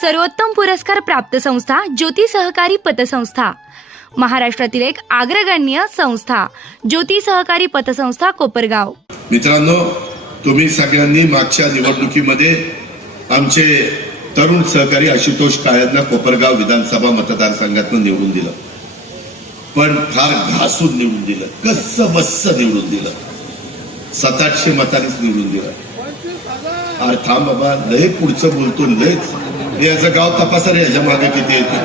सर्वोत्तम पुरस्कार प्राप्त संस्था ज्योती सहकारी पतसंस्था. महाराष्ट्रातील एक अग्रगण्य संस्था ज्योती सहकारी पतसंस्था कोपरगाव. मित्रांनो तुम्ही सगळ्यांनी मागच्या निवडणुकीमध्ये आमचे तरुण सहकारी आशुतोष काळ्यांना कोपरगाव विधानसभा मतदारसंघातून निवडून दिलं. पण फार घासून निवडून दिलं. कस बस्स निवडून दिलं. सात आठशे मतांनीच निवडून दिलं. अरे थांब बाबा लय पुढचं बोलतो लयच. याचं गाव तपासा रे याच्या मागे किती येते?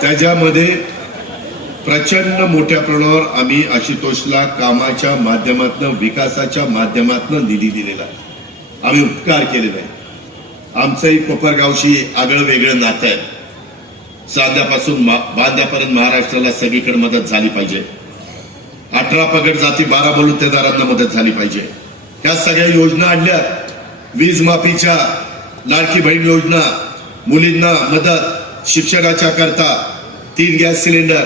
त्याच्यामध्ये प्रचंड मोठ्या प्रमाणावर आम्ही आशुतोषला कामाच्या माध्यमातून विकासाच्या माध्यमातून निधी दिलेला. आहे. आम्ही उपकार केलेला आहे. आमचंही कोपरगावशी आगळं वेगळं नातं आहे. चांद्यापासून बांध्यापर्यंत बांद्यापर्यंत महाराष्ट्राला सगळीकडे मदत झाली पाहिजे. अठरा पगड जाती बारा बलुतेदारांना मदत झाली पाहिजे. या सगळ्या योजना आणल्या. वीज माफीच्या लाडकी बहीण योजना मुलींना मदत शिक्षणाच्या करता तीन गॅस सिलेंडर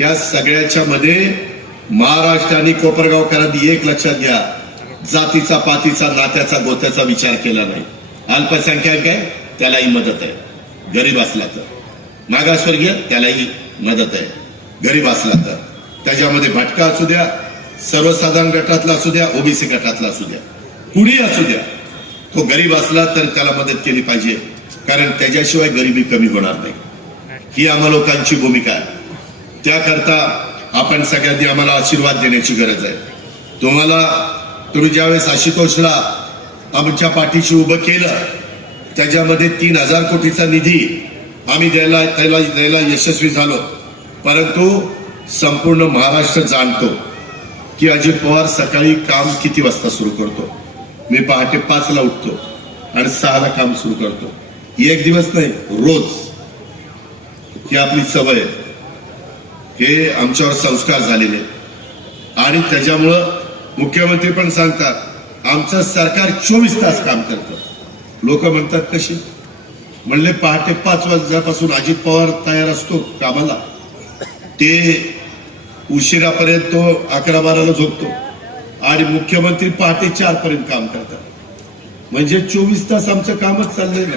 या सगळ्याच्या मध्ये महाराष्ट्र आणि कोपरगावकरांनी एक लक्षात घ्या जातीचा पातीचा नात्याचा गोत्याचा विचार केला नाही. अल्पसंख्याक आहे त्यालाही मदत आहे. गरीब असला तर. मागासवर्गीय त्यालाही मदत आहे. गरीब असला तर. त्याच्यामध्ये भटका असू द्या सर्वसाधारण गटातला असू द्या ओबीसी गटातला असू द्या. कुणी असू द्या. तो गरीब असला तर त्याला मदत केली पाहिजे. कारण त्याच्याशिवाय गरिबी कमी होणार नाही. ही आम्हा लोकांची भूमिका आहे. त्याकरता आपण सगळ्यांनी आम्हाला आशीर्वाद देण्याची गरज आहे. तुम्हाला तुम्ही ज्यावेळेस आशुतोषला आमच्या पाठीशी उभं केलं त्याच्यामध्ये तीन हजार कोटीचा निधी आम्ही द्यायला त्याला द्यायला यशस्वी झालो. परंतु संपूर्ण महाराष्ट्र जाणतो की अजित पवार सकाळी काम किती वाजता सुरू करतो? मी पहाटे पाचला उठतो आणि सहाला काम सुरू करतो. एक दिवस नाही रोज. ही आपली सवय आहे. हे आमच्यावर संस्कार झालेले आणि त्याच्यामुळं मुख्यमंत्री पण सांगतात आमचं सरकार चोवीस तास काम करतं. लोक म्हणतात कशी? म्हणले पहाटे पाच वाजल्यापासून अजित पवार तयार असतो कामाला. ते उशिरापर्यंत तो अकरा बाराला झोपतो. आणि मुख्यमंत्री पहाटे चार पर्यंत काम करतात. म्हणजे चोवीस तास आमचं कामच चाललंय ना.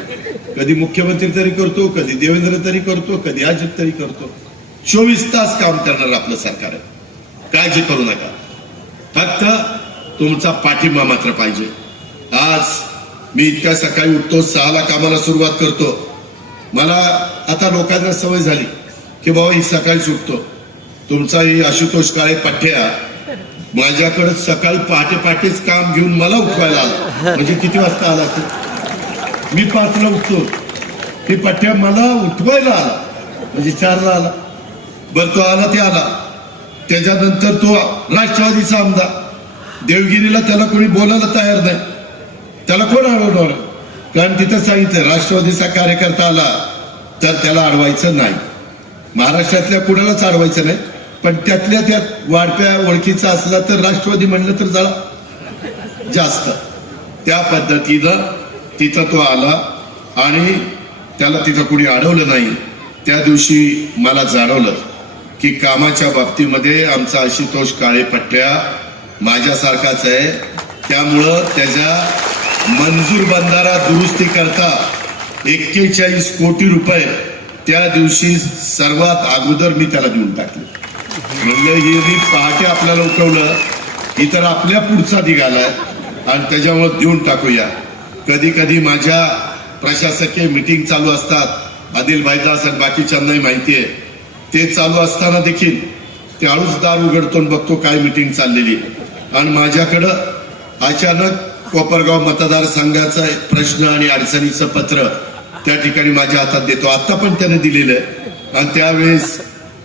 कधी मुख्यमंत्री तरी करतो कधी देवेंद्र तरी करतो कधी अजित तरी करतो. चोवीस तास काम करणार आपलं सरकार. आहे काळजी करू नका. फक्त तुमचा पाठिंबा मात्र पाहिजे. आज मी इतक्या सकाळी उठतो सहाला कामाला सुरुवात करतो. मला आता लोकांना सवय झाली की बाबा ही सकाळीच उठतो. तुमचा ही आशुतोष काळे पठ्या माझ्याकडे सकाळी पहाटे पहाटेच काम घेऊन मला उठवायला आला. म्हणजे किती वाजता आला असेल? मी पाचला उठतो. ते पट्ट्या मला उठवायला आला. म्हणजे चारला आला. बर तो आला ते आला. त्याच्यानंतर तो राष्ट्रवादीचा आमदार. देवगिरीला त्याला कोणी बोलायला तयार नाही. त्याला कोण अडवणार? कारण तिथं सांगितलं राष्ट्रवादीचा कार्यकर्ता आला तर त्याला अडवायचं नाही. महाराष्ट्रातल्या कुणालाच अडवायचं नाही. पण त्यातल्या त्यात वाढप्या ओळखीचा असला तर राष्ट्रवादी म्हणलं तर जरा जास्त. त्या पद्धतीनं तिथं तो आला आणि त्याला तिथं कुणी अडवलं नाही. त्या दिवशी मला जाणवलं की कामाच्या बाबतीमध्ये आमचा आशुतोष काळे पट्ट्या माझ्यासारखाच आहे. त्यामुळं त्याच्या मंजूर बंधारा दुरुस्ती करता एक्केचाळीस कोटी रुपये त्या दिवशी सर्वात अगोदर मी त्याला देऊन टाकले. म्हणजे हे मी पहाटे आपल्याला उठवलं इतर आपल्या पुढचा निघालाय. आणि त्याच्यावर देऊन टाकूया. कधी कधी माझ्या प्रशासकीय मिटिंग चालू असतात. आदिल भाईदास आणि बाकीच्यांनाही माहिती आहे ते चालू असताना देखील ते हळूच दार उघडतो आणि बघतो काय मिटिंग चाललेली. आणि माझ्याकडं अचानक कोपरगाव मतदारसंघाचा प्रश्न आणि अडचणीचं पत्र त्या ठिकाणी माझ्या हातात देतो. आता पण त्याने दिलेलं आहे. आणि त्यावेळेस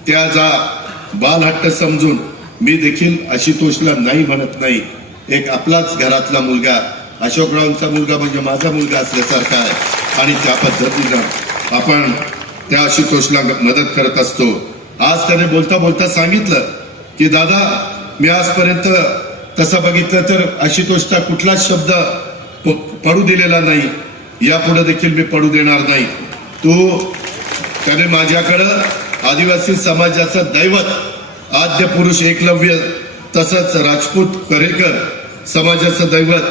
त्याचा बालहट्ट समजून मी देखील आशुतोषला नाही म्हणत नाही. एक आपलाच घरातला मुलगा. अशोकरावांचा मुलगा म्हणजे माझा मुलगा असल्यासारखा आहे. आणि त्या पद्धतीनं आपण त्या आशुतोषला मदत करत असतो. आज त्याने बोलता बोलता सांगितलं की दादा मी आजपर्यंत तसं बघितलं तर आशुतोषचा कुठलाच शब्द प- पडू दिलेला नाही. यापुढे देखील मी पडू देणार नाही. तो त्याने माझ्याकडं आदिवासी समाजाचं दैवत आद्य पुरुष एकलव्य तसंच राजपूत करेकर समाजाचं दैवत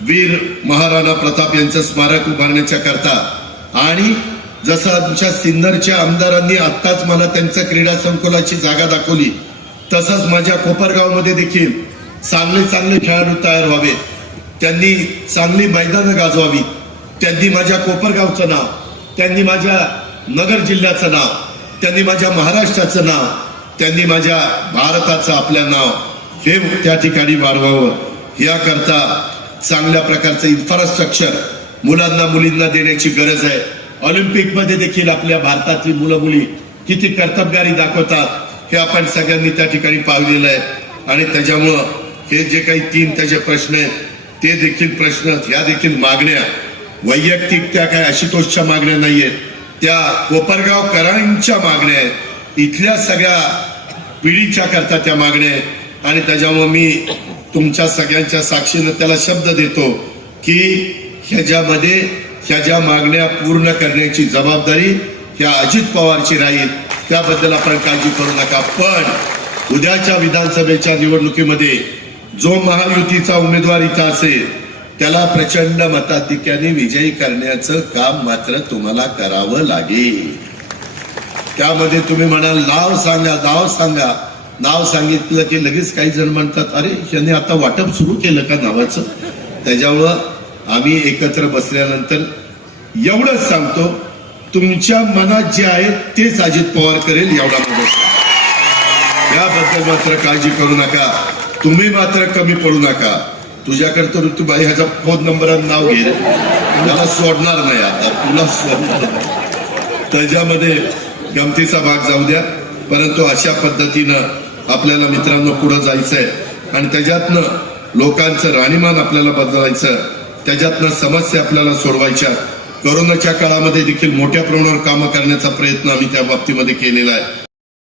वीर महाराणा प्रताप यांचं स्मारक उभारण्याच्या करता. आणि जसं आमच्या सिन्नरच्या आमदारांनी आत्ताच मला त्यांचं क्रीडा संकुलाची जागा दाखवली तसंच माझ्या कोपरगावमध्ये देखील चांगले चांगले खेळाडू तयार व्हावे. त्यांनी चांगली मैदानं गाजवावी. त्यांनी माझ्या कोपरगावचं नाव त्यांनी माझ्या नगर जिल्ह्याचं नाव त्यांनी माझ्या महाराष्ट्राचं नाव त्यांनी माझ्या भारताचं आपलं नाव हे त्या ठिकाणी वाढवावं. याकरता चांगल्या प्रकारचं इन्फ्रास्ट्रक्चर मुलांना मुलींना देण्याची गरज आहे. ऑलिम्पिकमध्ये देखील आपल्या भारतातली मुलं मुली किती कर्तबगारी दाखवतात हे आपण सगळ्यांनी त्या ठिकाणी पाहिलेलं आहे. आणि त्याच्यामुळं हे जे काही तीन त्याचे प्रश्न आहेत ते देखील प्रश्न ह्या देखील मागण्या वैयक्तिक त्या काय आशुतोषच्या मागण्या नाही आहेत त्या कोपरगावकरांच्या मागण्या आहेत. इथल्या सगळ्या पिढीच्या करता त्या मागण्या आहेत. आणि त्याच्यामुळे मी तुमच्या सगळ्यांच्या साक्षीनं त्याला शब्द देतो की ह्याच्यामध्ये ह्या ज्या मागण्या पूर्ण करण्याची जबाबदारी ह्या अजित पवारची राहील त्याबद्दल आपण काळजी करू नका. पण उद्याच्या विधानसभेच्या निवडणुकीमध्ये जो महायुतीचा उमेदवार इथं असेल त्याला प्रचंड मताधिक्याने विजयी करण्याचं काम मात्र तुम्हाला करावं लागेल. त्यामध्ये तुम्ही म्हणाल नाव सांगा नाव सांगा. नाव सांगितलं की लगेच काही जण म्हणतात अरे याने आता वाटप सुरू केलं का नावाचं? त्याच्यामुळं आम्ही एकत्र बसल्यानंतर एवढंच सांगतो तुमच्या मनात जे आहे तेच अजित पवार करेल एवढा मदत याबद्दल मात्र काळजी करू नका. तुम्ही मात्र कमी पडू नका. तुझ्याकडे तर ऋतुबाई ह्याचा फोन नंबर नाव घे त्याला सोडणार नाही आता. तुला सोडणार त्याच्यामध्ये गमतीचा भाग जाऊ द्या. परंतु अशा पद्धतीनं आपल्याला मित्रांनो पुढे जायचंय. आणि त्याच्यातनं लोकांचं राहणीमान आपल्याला बदलायचं. त्याच्यातनं समस्या आपल्याला सोडवायच्या. कोरोनाच्या काळामध्ये देखील मोठ्या प्रमाणावर कामं करण्याचा प्रयत्न आम्ही त्या बाबतीमध्ये केलेला आहे.